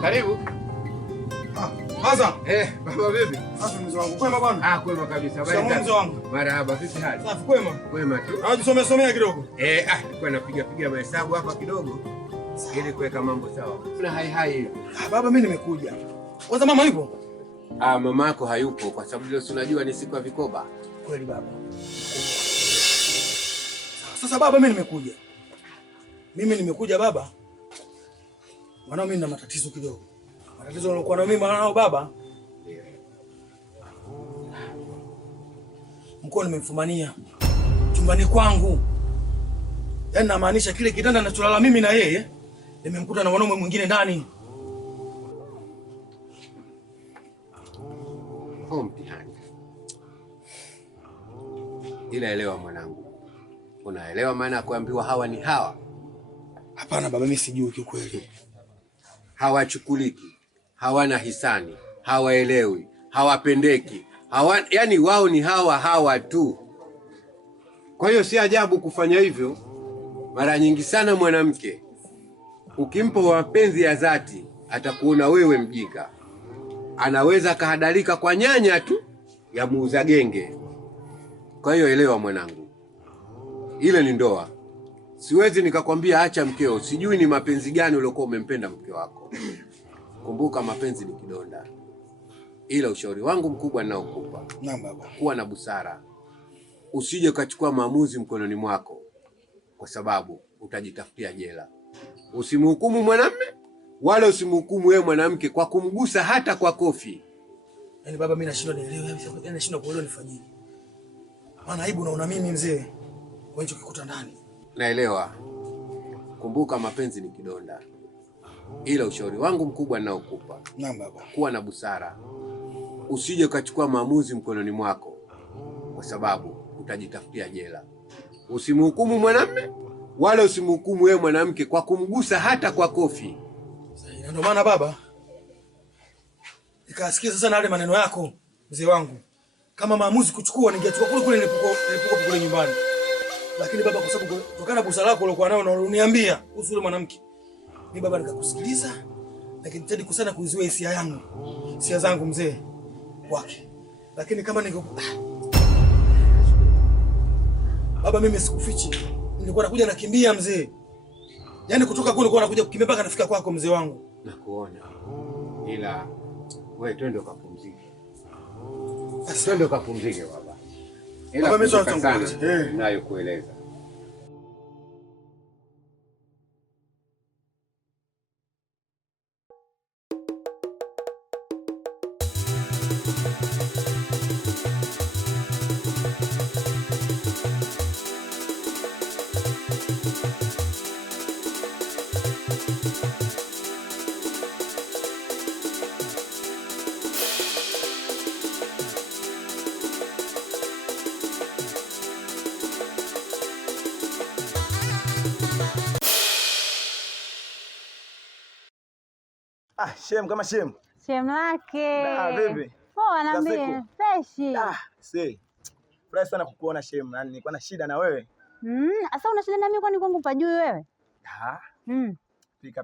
Karibu. Baza. Baba vipi? Sasa mzee wangu. Kwema bwana? Kwema kabisa. Habari mzee wangu. Marhaba, vipi hali? Safi kwema. Kwema tu. Somea kidogo. Nilikuwa napiga mahesabu hapa kidogo ili kuweka mambo sawa. Kuna hai hivi. Baba mimi nimekuja. Kwanza mama yupo? Mama yako hayupo kwa sababu leo unajua ni siku ya vikoba. Kweli baba. Sasa baba mimi nimekuja. Baba. Mwanao mimi nina matatizo kidogo. Matatizo nilokuwa nayo mimi mwanao baba. Mkoa nimemfumania chumbani kwangu. Yaani namaanisha kile kitanda ninacholala mimi na yeye nimemkuta na mwanaume mwingine ndani. Mtihani. Ila elewa mwanangu. Unaelewa maana ya kuambiwa hawa ni hawa? Hapana baba, mimi sijui kiukweli. Hawachukuliki, hawana hisani, hawaelewi, hawapendeki. Yani wao ni hawa tu. Kwa hiyo si ajabu kufanya hivyo. Mara nyingi sana mwanamke ukimpa mapenzi ya dhati atakuona wewe mjinga. Anaweza kahadalika kwa nyanya tu ya muuza genge. Kwa hiyo elewa mwanangu. Ile ni ndoa. Siwezi nikakwambia acha mkeo. Sijui ni mapenzi gani uliokuwa umempenda mke wako. Kumbuka mapenzi ni kidonda. Ila ushauri wangu mkubwa ninaokupa. Naam baba. Kuwa na busara. Usije ukachukua maamuzi mkononi mwako kwa sababu utajitafutia jela. Usimhukumu mwanamume wala usimhukumu wewe mwanamke kwa kumgusa hata kwa kofi. Yaani baba mimi nashindwa nielewe, yaani nashindwa kuelewa nifanyeje. Maana aibu naona mimi mzee kwa hicho kikuta ndani. Naelewa. Kumbuka mapenzi ni kidonda. Ila ushauri wangu mkubwa ninaokupa. Naam baba. Kuwa na busara. Usije ukachukua maamuzi mkononi mwako kwa sababu utajitafutia jela. Usimhukumu mwanamume wala usimhukumu wewe mwanamke kwa kumgusa hata kwa kofi. Sasa ndio maana baba nikasikia sasa na yale maneno yako mzee wangu. Kama maamuzi kuchukua ningechukua kule nilipokuwa nyumbani. Lakini baba, kwa sababu kutokana na busara lako uliokuwa nayo na uniambia kuhusu yule mwanamke, mimi baba nikakusikiliza, lakini nitadi kusana kuziwa hisia zangu mzee kwake. Lakini kama baba, mimi sikufichi, nilikuwa nakuja nakimbia mzee. Yaani kutoka kule nilikuwa nakuja kukimbia mpaka nafika kwako mzee wangu. Nakuona. Ila wewe twende ukapumzike. Twende ukapumzike baba. Baba mimi sasa nayo kueleza. Shem kama shem. Shem lake. Vipi? Poa, niambie. Fresh. Fresh sana kukuona shem. Yaani nilikuwa na shida na wewe. Asa una shida na mimi kwani kwangu pajui wewe?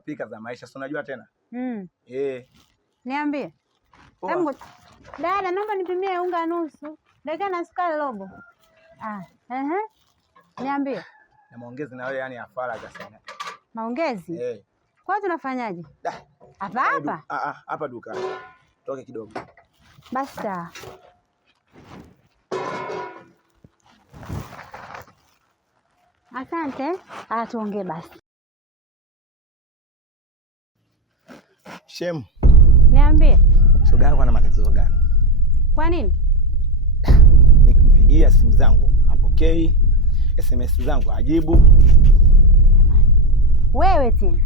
Pika za maisha, si unajua tena? Niambie. Hebu dada, naomba nipimie unga nusu. Dakika na sukari robo. Niambie. Na maongezi na wewe yani ya faragha sana. Maongezi? Kwa tunafanyaje? Hapa? Hapa duka. Toke kidogo. Basta. Asante. Tuongee basi. Shem. Niambie. Shoga yako ana matatizo gani? Kwa nini? Nikimpigia simu zangu hapokei, SMS zangu hajibu. Wewe tena.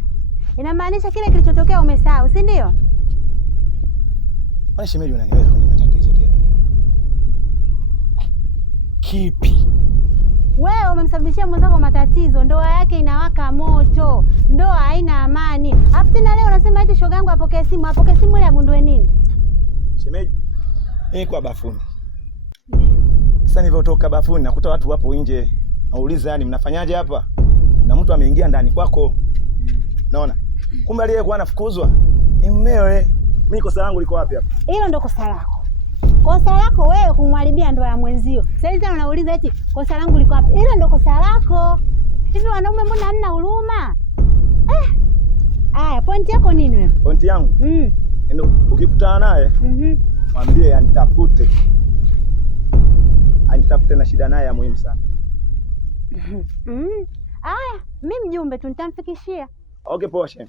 Inamaanisha kile kilichotokea umesahau, si ndio? Wala shemeji unaniweka kwenye matatizo tena. Kipi? Wewe umemsababishia mwenzako matatizo, ndoa yake inawaka moto, ndoa haina amani. Alafu tena leo unasema eti shoga yangu apokee simu ile agundue nini? Shemeji, kwa bafuni. Ndio. Sasa nilivyotoka bafuni nakuta watu wapo nje. Nauliza yani mnafanyaje hapa? Na mtu ameingia ndani kwako. Unaona? Kumbe aliyekuwa anafukuzwa Ni mmewe. Mimi kosa langu liko wapi hapa? Hilo ndo kosa lako. Kosa lako wewe kumharibia ndoa ya mwenzio. Sasa hivi unauliza eti kosa langu liko wapi? Hilo ndo kosa lako. Hivi wanaume mbona hamna huruma? Aya, pointi yako nini wewe? Pointi yangu? Ukikutana naye, mwambie anitafute. Anitafute na shida naye ya muhimu sana. Aya, mimi mjumbe tu nitamfikishia. Okay, poa shem.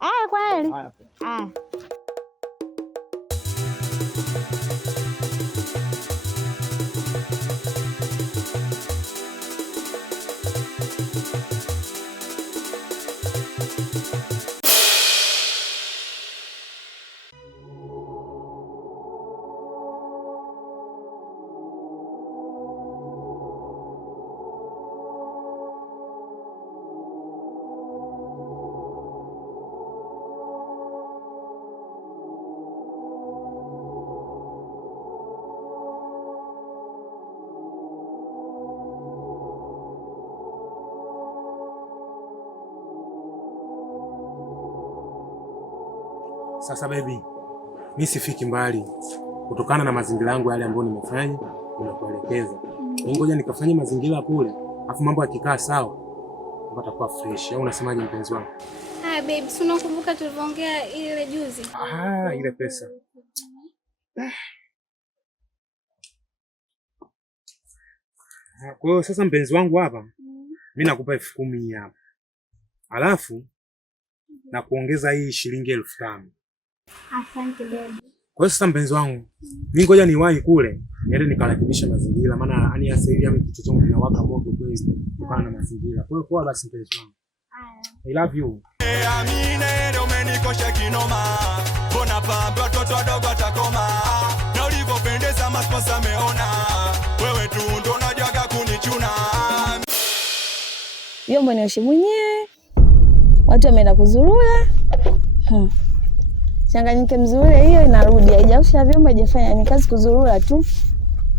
Aya, kwa heri. Aya. Aya. Sasa baby, mimi sifiki mbali kutokana na mazingira yangu yale ambayo nimefanya ninakuelekeza. Ngoja nikafanye mazingira kule, afu mambo yakikaa sawa, utakuwa fresh. Au unasemaje mpenzi wangu? Babe, si unakumbuka tulivyoongea ile juzi? Ile pesa. Kwa hiyo sasa mpenzi wangu hapa, mimi nakupa 10,000 hapa. Alafu na kuongeza hii shilingi 5,000. Asante baby. Kwa hiyo sasa mpenzi wangu, mimi ngoja niwahi kule, niende nikarekebisha mazingira, maana yani sasa hivi mimi kichwa changu kinawaka moto kweli kutokana na mazingira. Kwa hiyo poa basi mpenzi wangu. I love you. Amine leo umenikosha kinoma. Bona pambe watoto wadogo watakoma. Na ulivyopendeza masponsa meona. Wewe tu ndo unajaga kunichuna. Vyombo nioshe mwenyewe. Watu wameenda kuzurura. Changanyike mzuri hiyo inarudi. Haijaosha vyombo, haijafanya, ni kazi kuzurura tu.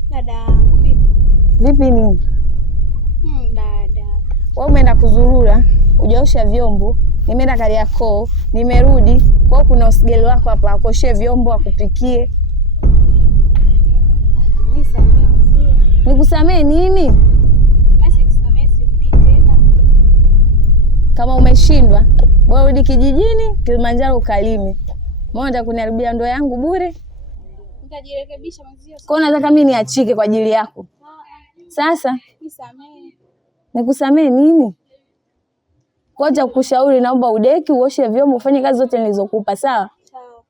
Dada, vipi? Vipi nini? Dada. Wewe umeenda kuzurura, hujaosha vyombo. Nimeenda Kariakoo, nimerudi. Kwa hiyo kuna usigeli wako hapa, akoshe vyombo, akupikie. Nisamehe. Nikusamee nini? Basi nisamehe, sirudi tena. Kama umeshindwa, bora rudi kijijini, Kilimanjaro ukalime. Mbona unataka kuniharibia ndoa yangu bure? Nitajirekebisha mzio. Kwa nini unataka mimi niachike kwa ajili yako? Sasa Nisamehe. nikusamee nini? Koja kukushauri, naomba udeki, uoshe vyombo, ufanye kazi zote nilizokupa, sawa? Sawa.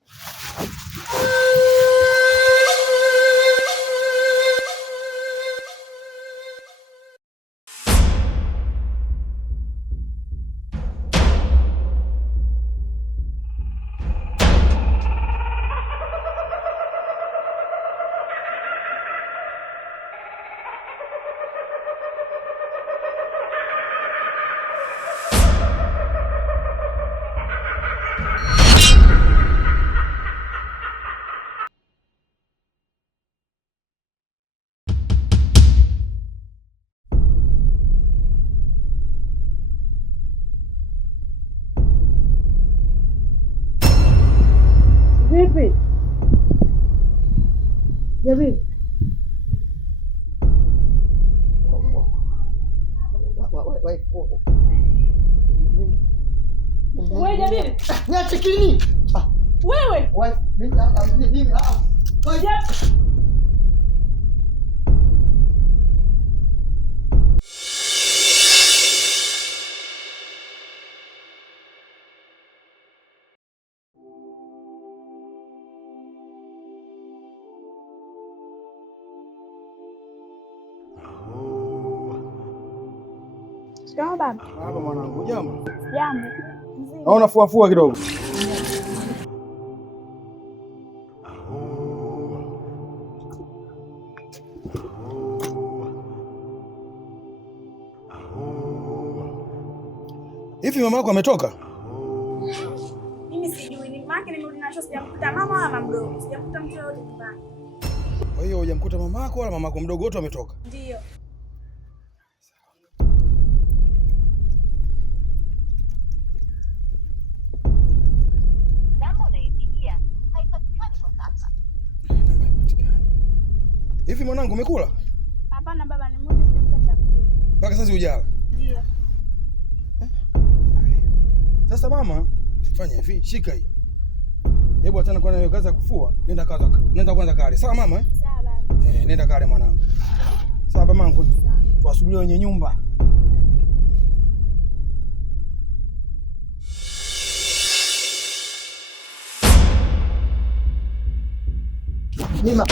Vipi? Jabi. Wewe Jabi. Niache kini. Wewe. Mimi Baba. Baba mwanangu, jambo. Jambo. Naona fuafua kidogo. Hivi mama yako ametoka? Mimi sijui, ni mama yake nimerudi na show, sijamkuta mama wala mama mdogo. Sijamkuta mtu yote nyumbani. Kwa hiyo hujamkuta mama yako wala mama yako mdogo, wote wametoka? Ndio. mwanangu, umekula? Hapana baba, ni muda sijapika chakula. Mpaka sasa hujala? Ndio. Sasa mama, fanya hivi, shika hii. Hebu achana kwa hiyo kazi ya kufua, nenda kwanza kale. Sawa mama eh? Sawa baba. Nenda kale mwanangu. Sawa baba mangu. Sawa. Tuwasubirie wenye nyumba. Mima.